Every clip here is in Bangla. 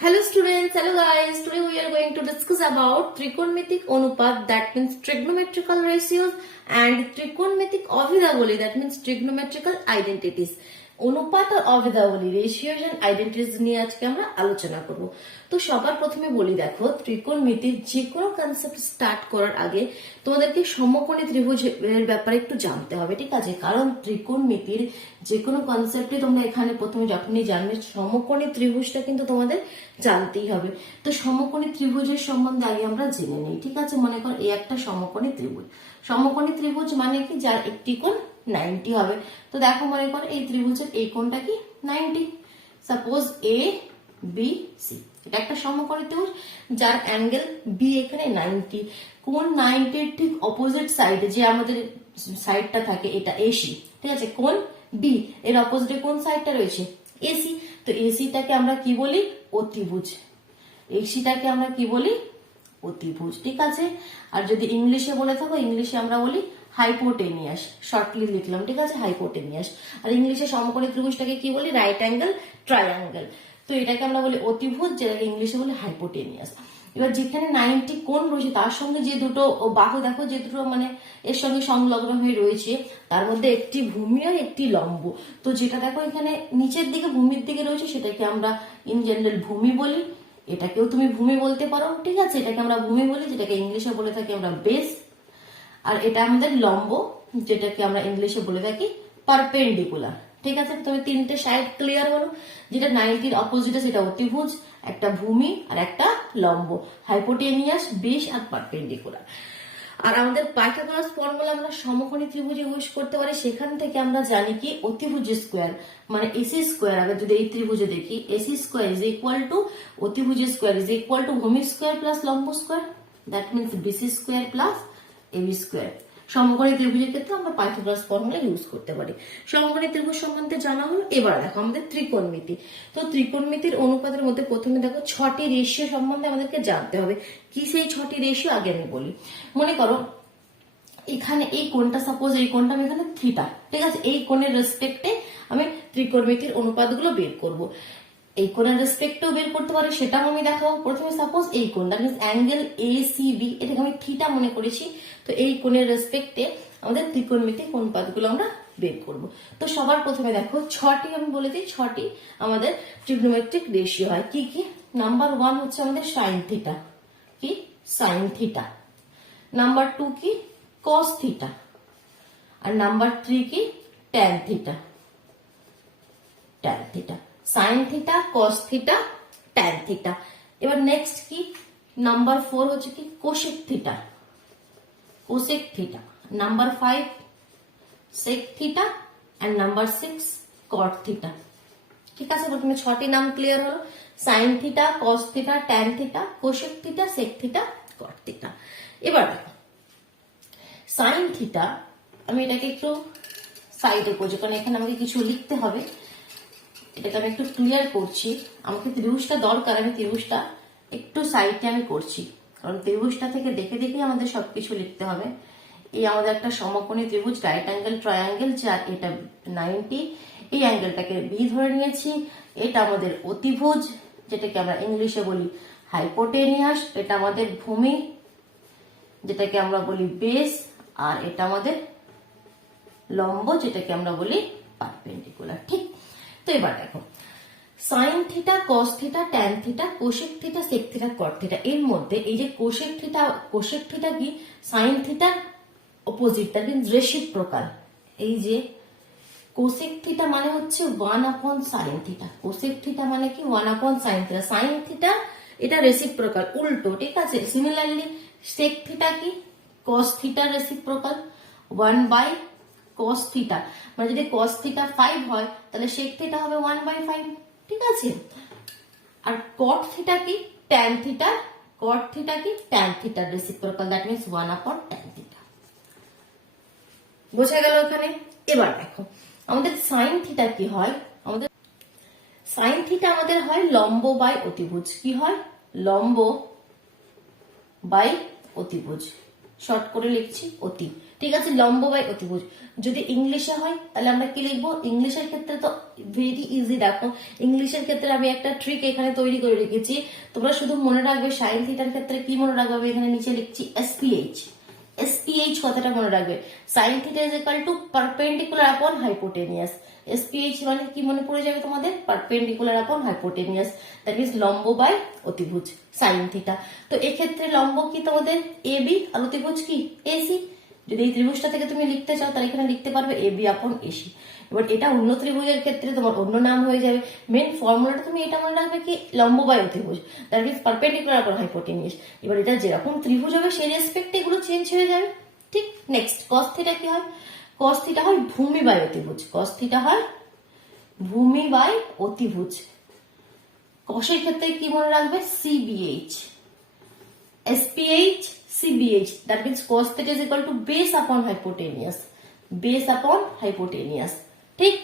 Hello students, hello guys. Today we are going to discuss about trigonometric অনুপাত, that means trigonometrical ratios, and trigonometric অভিধাবলী, that means trigonometrical identities. অনুপাত আর অভিধাবলী, রেশিওস এন্ড আইডেন্টিটিস নিয়ে আজকে আমরা আলোচনা করব। তো সবার প্রথমে বলি, দেখো ত্রিকোণমিতির যে কোনো কনসেপ্ট স্টার্ট করার আগে তোমাদেরকে সমকোণী ত্রিভুজের ব্যাপারে একটু জানতে হবে, ঠিক আছে? কারণ ত্রিকোণমিতির যে কোনো কনসেপ্টে তোমরা এখানে প্রথমে যখনই জানবে সমকোণী ত্রিভুজটা কিন্তু তোমাদের জানতেই হবে। তো সমকোণী ত্রিভুজের সম্বন্ধে আগে আমরা জেনে নিই, ঠিক আছে? মনে কর এই একটা সমকোণী ত্রিভুজ। সমকোণী ত্রিভুজ মানে কি? যার একটি কোণ 90 হবে। তো দেখো মনে করো এই ত্রিভুজের এই কোণটা কি 90। সাপোজ এ বি সি, এটা একটা সমকোণী ত্রিভুজ যার অ্যাঙ্গেল বি এখানে 90। কোণ 90 এর ঠিক অপোজিট সাইডে যে আমাদের সাইডটা থাকে এটা এসি, ঠিক আছে? কোণ বি এর অপোজিটে কোন সাইডটা রয়েছে? এসি। তো এসিটাকে আমরা কি বলি? অতিভুজ। এসিটাকে আমরা কি বলি? অতিভুজ, ঠিক আছে? আর যদি ইংলিশে বলে থাকো, ইংলিশে আমরা বলি হাইপোটেনিয়াস, শর্টলি লিখলাম, ঠিক আছে? হাইপোটেনিয়াস। আর ইংলিশে সমকোণী ত্রিভুজটাকে কি বলি? Right angle triangle. তো এটাকে আমরা বলি অতিভুজ, যেটাকে ইংলিশে বলি হাইপোটেনিয়াস। এবার যেখানে 90 কোণ রয়েছে তার সঙ্গে যে দুটো বাহু দেখো, যে দুটো মানে এর সঙ্গে সংলগ্ন হয়ে রয়েছে, তার মধ্যে একটি ভূমি আর একটি লম্ব। তো যেটা দেখো এখানে নিচের দিকে ভূমির দিকে রয়েছে সেটাকে আমরা ইন জেনারেল ভূমি বলি। এটাকেও তুমি ভূমি বলতে পারো, ঠিক আছে? এটাকে আমরা ভূমি বলি, যেটাকে ইংলিশে বলে থাকি আমরা বেস। আর এটা আমাদের লম্ব, যেটাকে আমরা ইংলিশে বলে থাকি পারপেন্ডিকুলার, ঠিক আছে? তুমি তিনটে সাইড ক্লিয়ার হলো। যেটা 90 অপোজিটে সেটা অতিভুজ, একটা ভূমি আর একটা লম্ব, হাইপোটেনিয়াস, বেস আর পারপেন্ডিকুলার। আর আমাদের পাইথাগোরাস ফর্মুলা আমরা সমকোণী ত্রিভুজে ইউজ করতে পারি। সেখান থেকে আমরা জানি কি অতিভুজ স্কোয়ার মানে এসি স্কোয়ার। আগে যদি এই ত্রিভুজে দেখি, AC square is equal to অতিভুজ স্কোয়ার ইজ ইকুয়াল টু ভূমি স্কোয়ার প্লাস লম্ব square, that means BC square plus AB square. সমকোণী ত্রিভুজের ক্ষেত্রে আমরা পাইথাগোরাস ফর্মুলা ইউজ করতে পারি। সমকোণী ত্রিভুজ সম্বন্ধে জানা হলো। এবার দেখো আমাদের ত্রিকোণমিতি। তো ত্রিকোণমিতির অনুপাতের মধ্যে প্রথমে দেখো 6টি রেশিও সম্বন্ধে আমাদেরকে জানতে হবে। কি সেই 6টি রেশিও আগে আমি বলি। মনে করো এখানে এই কোণটা, সাপোজ এই কোণটা আমি এখানে থিটা, ঠিক আছে? এই কোণের রেসপেক্টে আমি ত্রিকোণমিতির অনুপাতগুলো বের করব। এই কোণের রেসপেক্টেও বের করতে পারি, সেটাও আমি দেখাবো। প্রথমে সাপোজ এই কোণটা means angle A C B, এটাকে আমি থিটা মনে করেছি। তো এই কোণের রেসপেক্টে আমাদের ত্রিকোণমিতিক অনুপাতগুলো আমরা বের করব। তো সবার প্রথমে দেখো 6টি আমি বলে দিই, 6টি আমাদের ট্রিগনোমেট্রিক রেশিও হয়। কি কি? নাম্বার 1 হচ্ছে আমাদের সাইন থিটা। কি? Sine theta. নাম্বার 2 কি? Cos theta. আর নাম্বার 3 কি? Tan theta. Tan theta, sine theta, cos theta, tan theta. এবার নেক্সট কি? নাম্বার 4 হচ্ছে কি? Cosec theta. Cosec theta. Number 5 sec theta, and number 6 cot theta. ঠিক আছে? প্রথমে 6টি নাম ক্লিয়ার হলো। Sine theta, cos theta, tan theta, cosec theta, sec theta, cot theta. এবার দেখো সাইন থিটা, আমি এটাকে একটু সাইডে করছি কারণ এখানে আমাকে কিছু লিখতে হবে। এটাকে আমি একটু ক্লিয়ার করছি। আমাকে ত্রিভুজটা দরকার, আমি ত্রিভুজটা একটু সাইডে আমি করছি কারণ ত্রিভুজটা থেকে দেখে দেখে আমাদের সবকিছু লিখতে হবে। এই আমাদের একটা সমকোণী ত্রিভুজ, রাইট অ্যাঙ্গেল ট্রায়াঙ্গেল, যার এটা 90, এই অ্যাঙ্গেলটাকে বি ধরে নিয়েছি। এটা আমাদের অতিভুজ, যেটাকে আমরা ইংলিশে বলি হাইপোটেনিয়াস। এটা আমাদের ভূমি, যেটাকে আমরা বলি বেস। আর এটা আমাদের লম্ব, যেটাকে আমরা বলি পারপেন্ডিকুলার। ঠিক? তো এবার দেখো sine theta, cos theta, tan theta, cosec theta, sec theta, cot theta. এর মধ্যে এই যে কোসেক থিটা, কোসেক থিটা কি? সাইন থিটার অপোজিট, দ্যাট মিন্স রেসিপ্রোকাল। এই যে কোসেক থিটা মানে হচ্ছে 1 সাইন থিটা। কোসেক থিটা মানে কি? 1 সাইন থিটা। সাইন থিটা এটা রেসিপ্রোকাল, উল্টো, ঠিক আছে? সিমিলারলি সেক থিটা কি? কস থিটার রেসিপ্রোকাল 1 কস থিটা। মানে যদি কস থিটা 5 হয় তাহলে সেক থিটা হবে 1/5, ঠিক আছে? আর কট থিটা কি? Tan theta. কট থিটা কি? ট্যান থিটার reciprocal, that means 1/tan theta. বোঝা গেল এখানে? এবার দেখো আমাদের সাইন থিটা কি হয়? আমাদের সাইন থিটা আমাদের হয় লম্ব বাই অতিভুজ। কি হয়? লম্ব বাই অতিভুজ। শর্ট করে লিখছি অতি, ঠিক আছে, লম্ব বাই অতিভুজ। যদি ইংলিশে হয় তাহলে আমরা কি লিখবো, ইংলিশের ক্ষেত্রে তো ভেরি ইজি, দেখো ইংলিশের ক্ষেত্রে আমি একটা ট্রিক এখানে তৈরি করে রেখেছি, তোমরা শুধু মনে রাখবে সাইন থিটার ক্ষেত্রে কি মনে রাখবে, এখানে নিচে লিখছি এসপিএইচ। এসপিএইচ কথাটা মনে রাখবে, sign theta is equal two perpendicular upon hypotenuse. এসপিএইচ মানে কি মনে পড়ে যাবে তোমাদের, perpendicular upon hypotenuse, that means লম্ব বাই অতিভুজ সাইন থিটা। তো এক্ষেত্রে লম্ব কি তোমাদের এবি আর অতিভুজ কি এসি। যদি এই ত্রিভুজটা থেকে তুমি লিখতে চাও তাহলে এখানে লিখতে পারবে এবি আপন এসি। এবার এটা অন্য ত্রিভুজের ক্ষেত্রে তোমার অন্য নাম হয়ে যাবে, মেন ফর্মুলাটা তুমি এটা মনে রাখবে কি লম্ব বাই অতিভুজ, that means perpendicular upon hypotenuse. এবার এটা যেরকম ত্রিভুজ হবে সেই রেসপেক্টে এগুলো চেঞ্জ হয়ে যাবে, ঠিক। নেক্সট কস থিটা কি হয়, কস থিটা হয় ভূমি বাই অতিভুজ, কস থিটা হয় ভূমি বাই অতিভুজ। কসের ক্ষেত্রে কি মনে রাখবে CBH, SPH CBH, that means cos theta is equal to base upon hypotenuse, base upon hypotenuse, ঠিক।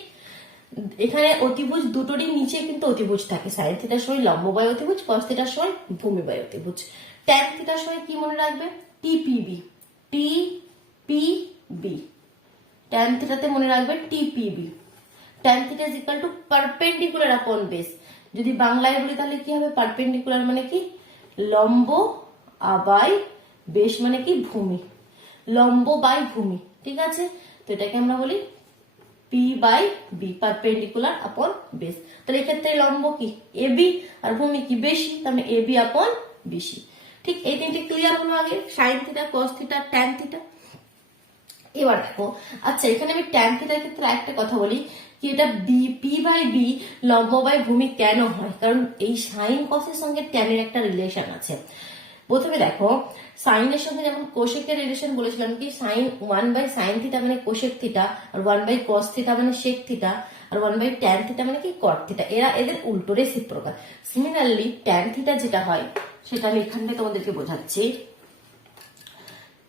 এখানে অতিভুজ দুটোরই নিচে কিন্তু অতিভুজ থাকে, সাইন থিটার সময় লম্ব বাই অতিভুজ, cos থিটার সময় ভূমি বাই অতিভুজ। ট্যান থিটার সময় কি মনে রাখবে টিপিবি, টিপিবি, ট্যান থিটাতে মনে রাখবে TPB. Tan theta is equal two perpendicular আপন বেস। যদি বাংলায় বলি তাহলে কি হবে, পারপেন্ডিকুলার মানে কি লম্ব বাই বেশ মানে কি ভূমি, লম্ব বাই ভূমি, ঠিক আছে। তো এটাকে আমরা বলি পি বাই বি, পারপেন্ডিকুলার আপন বেস। তাহলে এক্ষেত্রে লম্ব কি এবি আর ভূমি কি বেশি, তাহলে এবি আপন বেশি, ঠিক। এই তিনটি ক্লিয়ার হলো আগে, sign theta, cos theta, tan theta. এবার দেখো, আচ্ছা এখানে আমি ট্যান থিটার ক্ষেত্রে একটা কথা বলি কি, এটা বি পি বাই বি লম্ব বাই ভূমি কেন হয়, কারণ এই সাইন কসের সঙ্গে ট্যানের একটা রিলেশন আছে। প্রথমে দেখো সাইনের সঙ্গে যেমন কোশেকের রিলেশন বলেছিলাম কি, সাইন 1 বাই সাইন থিটা মানে কোশেক থিটা, আর 1 বাই কস থিটা মানে সেক থিটা, আর 1 বাই ট্যান থিটা মানে কি কট থিটা, এরা এদের উল্টো রেসিপ্রোকাল। সিমিলারলি ট্যান থিটা যেটা হয় সেটা আমি এখান থেকে তোমাদেরকে বোঝাচ্ছি।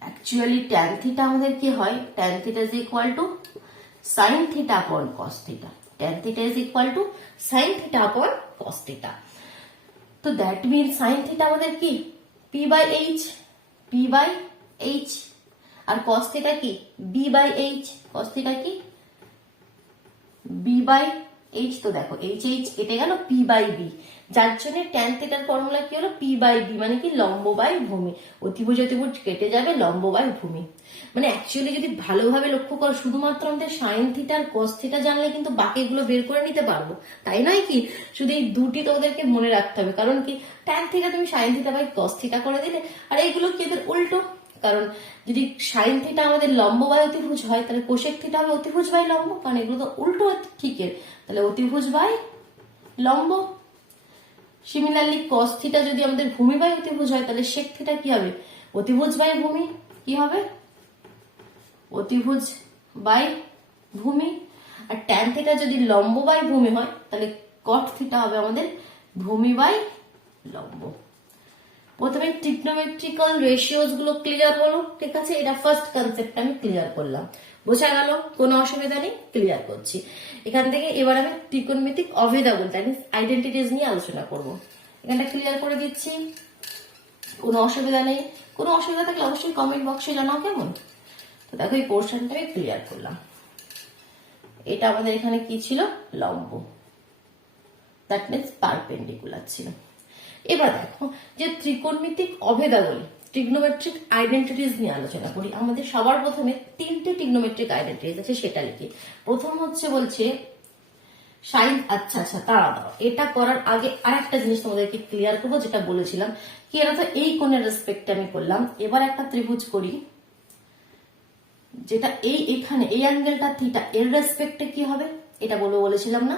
অ্যাকচুয়ালি ট্যান থিটা আমাদের কি হয়, tan theta is equal to sine theta upon cos theta, tan theta is equal to sine theta upon cos theta. তো দ্যাট মিন সাইন থিটা আমাদের কি P by H, P by H, আর কস থিটা কি B by H, cos theta কি বি বাই এইচ। তো দেখো এইচ এইচ কেটে গেল, পি বাই বি, যার জন্য ট্যান থিটার ফর্মুলা কি হলো পি বাই বি, মানে কি লম্ব বাই ভূমি, অতিভুজ অতিভুজ কেটে যাবে, লম্ব বাই ভূমি। মানে অ্যাকচুয়ালি যদি ভালোভাবে লক্ষ্য করো শুধুমাত্র আমাদের সাইন থিটা আর কস থিটা জানলে কিন্তু বাকিগুলো বের করে নিতে পারবো, তাই নয় কি, শুধু এই দুটি তোমাদেরকে মনে রাখতে হবে। কারণ কি ট্যান থিটা তুমি sine theta by cos theta করে দিলে, আর এইগুলো কি এদের উল্টো। কারণ যদি সাইন থিটা আমাদের লম্ব বাই অতিভুজ হয় তাহলে কোশেক থিটা হবে অতিভুজ বাই লম্ব, কারণ এগুলো তো উল্টো ঠিকের, তাহলে অতিভুজ বাই লম্ব। সিমিলারলি কস থিটা যদি আমাদের ভূমি বাই অতিভুজ হয় তাহলে সেক থিটা কি হবে অতিভুজ বাই ভূমি, কি হবে অতিভুজ বাই ভূমি। আর ট্যান থিটা যদি লম্ব বাই ভূমি হয় তাহলে কট থিটা হবে আমাদের ভূমি বাই লম্ব। প্রথমে ট্রিগনোমেট্রিক্যাল রেশিওস গুলো ক্লিয়ার হলো, ঠিক আছে। এটা ফার্স্ট কনসেপ্ট আমি ক্লিয়ার করলাম, বোঝা গেল, কোনো অসুবিধা নেই, ক্লিয়ার করছি। এখান থেকে এবার আমি ত্রিকোণমিতিক অভেদাগুণ দ্যাট মিন্স আইডেন্টিটিস নিয়ে আলোচনা করব। এখানটা ক্লিয়ার করে দিচ্ছি, কোনো অসুবিধা নেই। কোনো অসুবিধা থাকলে অবশ্যই কমেন্ট বক্সে জানাও, কেমন। তো দেখো এই পোর্শনটা আমি ক্লিয়ার করলাম। এটা আমাদের এখানে কি ছিল লম্ব, দ্যাট মিন্স পারপেন্ডিকুলার ছিল। এবার দেখো যে ত্রিকোণমিতিক অভেদাবলী ট্রিগনোমেট্রিক আইডেন্টিটিস নিয়ে আলোচনা করি। আমাদের সবার প্রথমে তিনটে ট্রিগনোমেট্রিক আইডেন্টিটিস আছে, সেটা লিখি। প্রথম হচ্ছে বলছে সাইন, আচ্ছা দাঁড়াও, এটা করার আগে আর একটা জিনিস তোমাদেরকে ক্লিয়ার করবো, যেটা বলেছিলাম কি এটা তো এই কোণের রেসপেক্টে আমি করলাম। এবার একটা ত্রিভুজ করি যেটা এখানে এই অ্যাঙ্গেলটা থিটা, এর রেসপেক্টে কি হবে এটা বলেছিলাম না,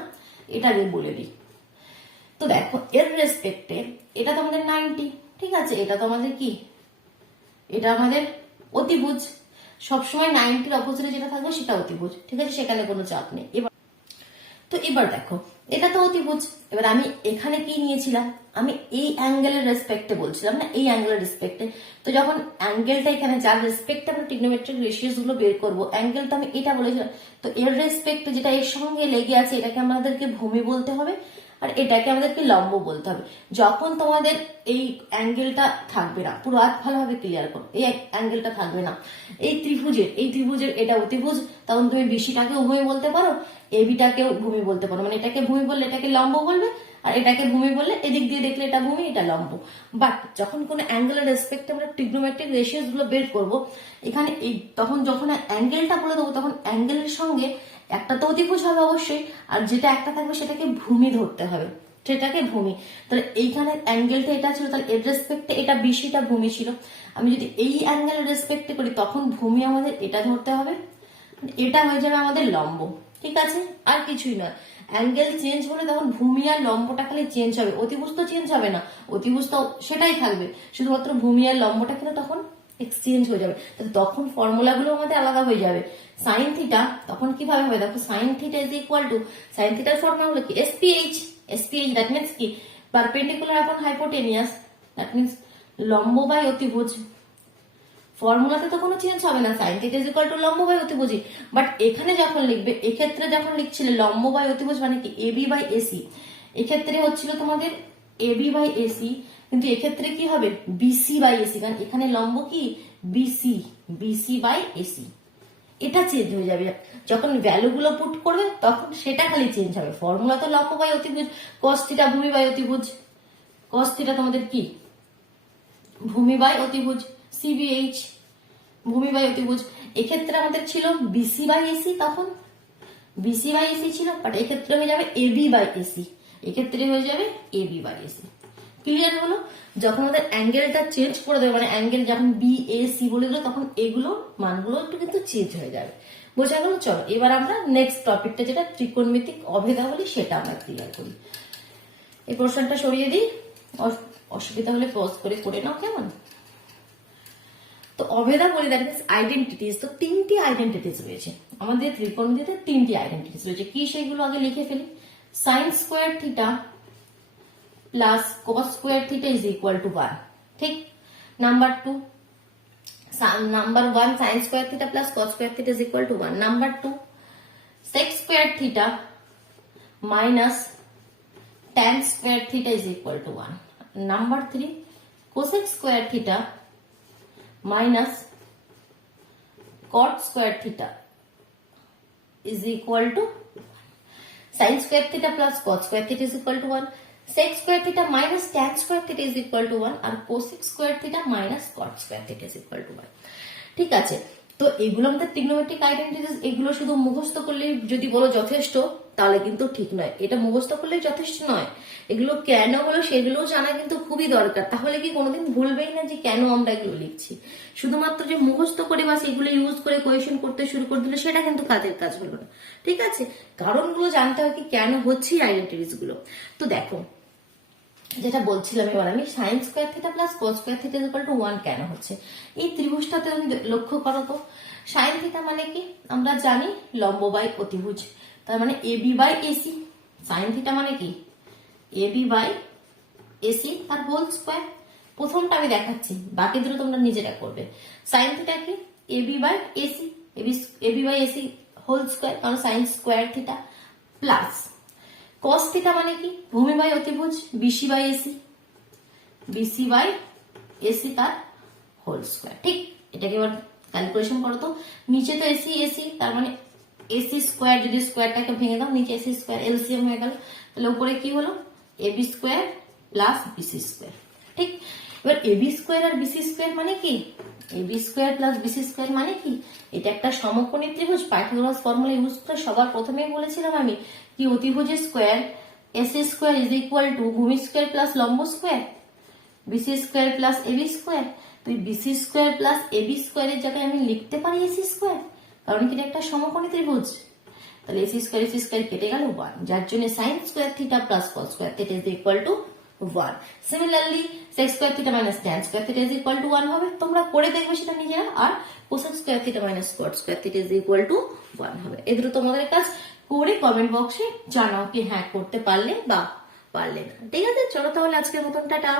এটা আগে বলে দিই। তো দেখো এর রেসপেক্টে এটা তো আমাদের 90, ঠিক আছে, এটা তো আমাদের কি, এটা আমাদের অতিভুজ। সবসময় 90-র অপোজিটে যেটা থাকবে সেটা অতিভুজ, ঠিক আছে, সেখানে কোনো চাপ নেই। এবার দেখো এটা তো অতিভুজ। এবার আমি এখানে কি নিয়েছিলাম, আমি এই অ্যাঙ্গেলের রেসপেক্টে বলছিলাম না, এই অ্যাঙ্গেলের রেসপেক্টে। তো যখন অ্যাঙ্গেলটা এখানে যার রেসপেক্টে আমরা ট্রিগনোমেট্রিক রেশিওস গুলো বের করবো, অ্যাঙ্গেলটা আমি এটা বলেছিলাম, তো এর রেসপেক্টে যেটা এর সঙ্গে লেগে আছে এটাকে আমাদেরকে ভূমি বলতে হবে। আর এটাকে আমাদেরকে লম্ব বলতে হবে। যখন তোমাদের এই অ্যাঙ্গেলটা থাকবে না, পুরো আর ভালোভাবে ক্লিয়ার করো, এই অ্যাঙ্গেলটা থাকবে না, এই ত্রিভুজের এটা অতিভুজ, তখন তুমি বিসিটাকেও ভূমি বলতে পারো, এবিটাকেও ভূমি বলতে পারো, মানে এটাকে ভূমি বললে এটাকে লম্ব বলবে, আর এটাকে ভূমি বললে এদিক দিয়ে দেখলে এটা ভূমি, এটা লম্ব। বাট যখন কোনো অ্যাঙ্গেলের রেসপেক্টে আমরা ট্রিগনোমেট্রিক রেশিওস গুলো বের করবো, এখানে এই তখন যখন অ্যাঙ্গেলটা বলে দেবো, তখন অ্যাঙ্গেলের সঙ্গে একটা তো অতিভুজ হবে অবশ্যই, আর যেটা একটা থাকবে সেটাকে ভূমি ধরতে হবে, সেটাকে ভূমি। তাহলে এইখানে অ্যাঙ্গেলটা এটা ছিল, তাহলে এর রেসপেক্টে এটা বিসিটা ভূমি ছিল। আমি যদি এই অ্যাঙ্গেলের রেসপেক্টে করি, তখন ভূমি আমাদের এটা ধরতে হবে, এটা হয়ে যাবে আমাদের লম্ব। ঠিক আছে, আর কিছুই নয়। অ্যাঙ্গেল চেঞ্জ হলে তখন ভূমি আর লম্বটা খালি চেঞ্জ হবে, অতিভুজ তো চেঞ্জ হবে না, অতিভুজ তো সেটাই থাকবে, শুধুমাত্র ভূমি আর লম্বটা কিন্তু তখন এক্সচেঞ্জ হয়ে যাবে। তখন ফর্মুলা গুলো আমাদের আলাদা হয়ে যাবে। সাইন থিটা তখন কিভাবে হবে, দেখো sine theta is equal to, sine থিটার ফর্মুলা হলো কি এসপিএইচ, এসপিএইচ দ্যাট মিন্স কি perpendicular upon hypotenuse, that means লম্ব বাই অতিভুজ। ফর্মুলাতে তো কোনো চেঞ্জ হবে না, sine theta is equal to লম্ব বাই অতিভুজই। বাট এখানে যখন লিখবে, এক্ষেত্রে যখন লিখছিলে লম্ব বাই অতিভুজ মানে কি এবি বাই এসি, এক্ষেত্রে হচ্ছিল তোমাদের এবি বাই এসি, কিন্তু এক্ষেত্রে কি হবে বিসি বাই এসি, কারণ এখানে লম্ব কি বিসি, বিসি বাই এসি। এটা চেঞ্জ হয়ে যাবে যখন ভ্যালু গুলো পুট করবে, তখন সেটা খালি চেঞ্জ হবে। ফর্মুলা তো লম্ব বাই অতিভুজ, কস থিটা ভূমি বাই অতিভুজ, কস থিটা তোমাদের কি ভূমি বাই অতিভুজ, সিবিএইচ ভূমি বাই অতিভুজ। এক্ষেত্রে আমাদের ছিল বিসি বাই এসি, তখন বিসি বাই এসি ছিল, বাট এক্ষেত্রে হয়ে যাবে এবি বাই এসি, এক্ষেত্রে হয়ে যাবে এবি বাই এসি। ক্লিয়ার হলো? যখন আমাদের অ্যাঙ্গেলটা চেঞ্জ করে দেবে, মানে অ্যাঙ্গেল যখন বি এ সি বলে দিল, তখন এগুলো মানগুলো একটু কিন্তু চেঞ্জ হয়ে যাবে। বোঝা গেল? চলো এবার আমরা নেক্সট টপিকটা যেটা ত্রিকোণমিতিক অভেদা বলি, সেটা আমরা ক্লিয়ার করি। এই প্রশ্নটা সরিয়ে দিই, অসুবিধা হলে পজ করে নাও, কেমন? তো অভেদা বলি দ্যাট মিন্স আইডেন্টিটিস। তো তিনটি আইডেন্টিটিস রয়েছে আমাদের ত্রিকোণমিতিতে, তিনটি আইডেন্টিটিস রয়েছে। কি সেইগুলো আগে লিখে ফেলি। Sine square theta plus cos square theta is equal to 1, ঠিক। Number 2, number 1 sine square theta plus cos square theta is equal to 1। Number 2 sec square theta minus tan square theta is equal to 1। Number 3 cosec square theta minus cot square theta is equal to sin square theta plus cot square theta is equal to 1, sec square theta minus tan square theta is equal to 1, আর cosec square theta minus cot square theta is equal to 1। ঠিক আছে, তো এগুলো আমাদের ট্রিগনোমেট্রিক আইডেন্টিটিস। এগুলো শুধু মুখস্থ করলেই যদি বলো যথেষ্ট, তাহলে কিন্তু ঠিক নয়। এটা মুখস্থ করলেই যথেষ্ট নয়, এগুলো কেন হলো সেগুলো জানা কিন্তু খুবই দরকার। তাহলে কি কোনোদিন ভুলবেই না যে কেন আমরা এগুলো লিখছি। শুধুমাত্র যে মুখস্থ করে বা সেগুলো ইউজ করে কোয়েশ্চেন করতে শুরু করে দিলে সেটা কিন্তু কাজের কাজ হলো না। ঠিক আছে, কারণগুলো জানতে হয় কি কেন হচ্ছে আইডেন্টিটিস গুলো। তো দেখো যেটা বলছিলাম, এবার আমি sign square theta plus cos square theta equal to 1 কেন হচ্ছে। এই ত্রিভুজটাতে আমি লক্ষ্য করো তো, সাইন থিটা মানে কি আমরা জানি লম্ব বাই অতিভুজ, তার মানে AB by AC. Sine theta মানে কি এবি বাই এসি আর হোল স্কোয়ার। প্রথমটা আমি দেখাচ্ছি, বাকি দুটো তোমরা নিজেরা করবে। সাইন থিটা কি AB by AC, AB by AC whole square, কারণ sine square theta, plus cos theta মানে কি ভূমি বাই অতিভুজ, BC by AC, BC by AC তার হোল স্কোয়ার। ঠিক, এটাকে এবার ক্যালকুলেশন করো তো। নিচে তো এসি এসি, তার মানে এসি স্কোয়ার, যদি স্কোয়ারটাকে ভেঙে দাও নিচে এসি স্কোয়ার, এলসিএম হয়ে গেল। তাহলে উপরে কি হলো AB square plus BC square. ঠিক, এবার এবি স্কোয়ার আর বিসি স্কোয়ার মানে কি, AB square plus BC square মানে কি, এটা একটা সমকোণী ত্রিভুজ। পাইথাগোরাস ফর্মুলা ইউজ করে সবার প্রথমেই বলেছিলাম আমি কি অতিভুজের square AC square is equal to ভূমি স্কোয়ার প্লাস লম্ব square, BC square plus AB square. তো বিসি স্কোয়ার প্লাস এবি স্কোয়ারের জায়গায় আমি লিখতে পারি এসি স্কোয়ার, কারণ কি একটা সমকোণী ত্রিভুজ। তাহলে এসি স্কোয়ার কেটে গেল 1, যার জন্য sine square theta plus cos square theta is equal to 1। Similarly sec square theta minus tan square theta is equal to 1 হবে। তোমরা করে দেখবে সেটা নিজেরা। আর cosec square theta minus cot square theta is equal to 1 হবে। এগুলো তোমাদের কাজ করে কমেন্ট বক্সে জানাও কি হ্যাঁ করতে পারলে বা পারলে না। ঠিক আছে, চলো তাহলে আজকের মতন টাটা।